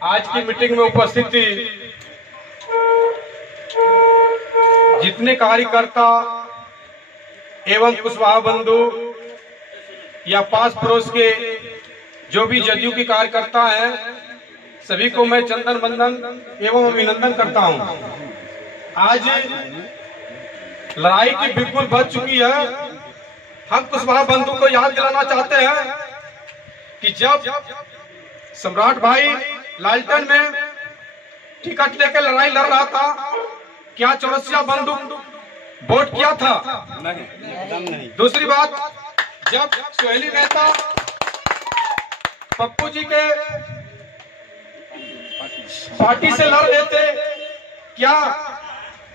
आज की मीटिंग में उपस्थित थी जितने कार्यकर्ता एवं कुशवाहा बंधु या पास पड़ोस के जो भी जदयू के कार्यकर्ता हैं, सभी को मैं चंदन बंदन एवं अभिनंदन करता हूं। आज लड़ाई की बिल्कुल बच चुकी है। हम कुशवाहा बंधु को याद दिलाना चाहते हैं कि जब सम्राट भाई लालटेन में टिकट लेकर लड़ाई लड़ रहा था, क्या चौरसिया बंधु वोट किया था? नहीं। दूसरी बात, जब सोहेली नेता पप्पू जी के पार्टी से लड़ रहे थे, क्या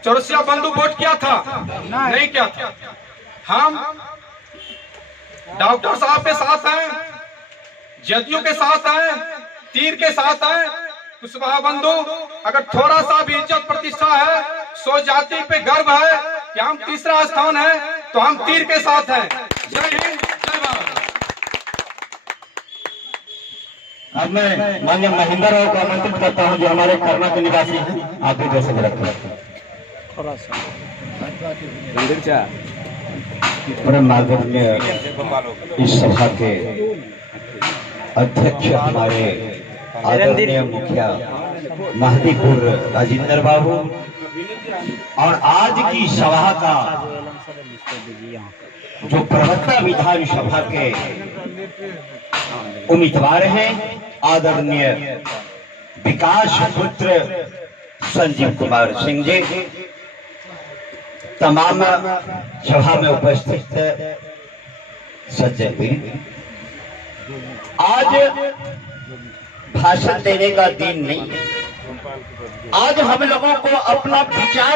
चौरसिया बंधु वोट किया था? नहीं किया था। हम डॉक्टर साहब के साथ हैं, जदयू के साथ हैं, तीर के साथ हैं। कुशवाहा बंधु, अगर थोड़ा सा भी इज्जत प्रतिष्ठा है, सो जाति पे गर्व है कि हम तीसरा स्थान है, तो हम तीर के साथ हैं। जय हिंद, जय भारत। अब मैं माननीय महेंद्र राव को आमंत्रित करता हूं, जो हमारे खरना के निवासी हैं। आप भी जैसे रखें परम आदरणीय इस सभा के अध्यक्ष हमारे आदरणीय मुखिया महदीपुर राजेंद्र बाबू, और आज की सभा का जो प्रवक्ता विधानसभा के उम्मीदवार हैं, आदरणीय विकास पुत्र संजीव कुमार सिंह जी, तमाम सभा में उपस्थित सज्जन, आज भाषण देने का दिन नहीं, आज हम लोगों को अपना विचार